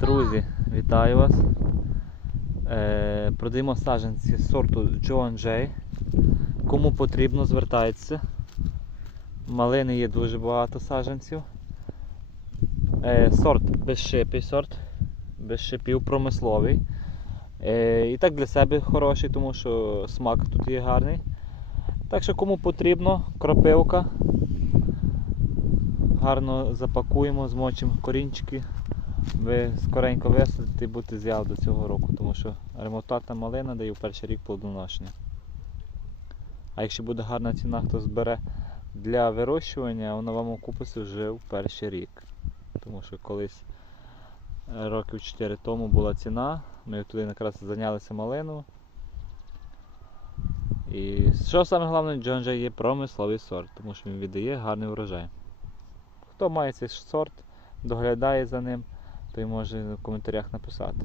Друзі, вітаю вас. Е, продаємо саджанці сорту John Jay. Кому потрібно, звертайтеся. Малини є дуже багато саджанців. Е, сорт безшипий сорт, без шипів промисловий. Е, і так для себе хороший, тому що смак тут є гарний. Так що кому потрібно, кропивка. Гарно запакуємо, змочимо корінчики. Ви скоренько висадите і будете з'яв до цього року, тому що ремонтатна малина дає в перший рік плодоношення. А якщо буде гарна ціна, хто збере для вирощування, вона вам окупиться вже в перший рік. Тому що колись е, років 4 тому була ціна, ми туди якраз зайнялися малину. І що саме головне, Джонджа є промисловий сорт, тому що він віддає гарний врожай. Хто має цей сорт, доглядає за ним, той може в коментарях написати.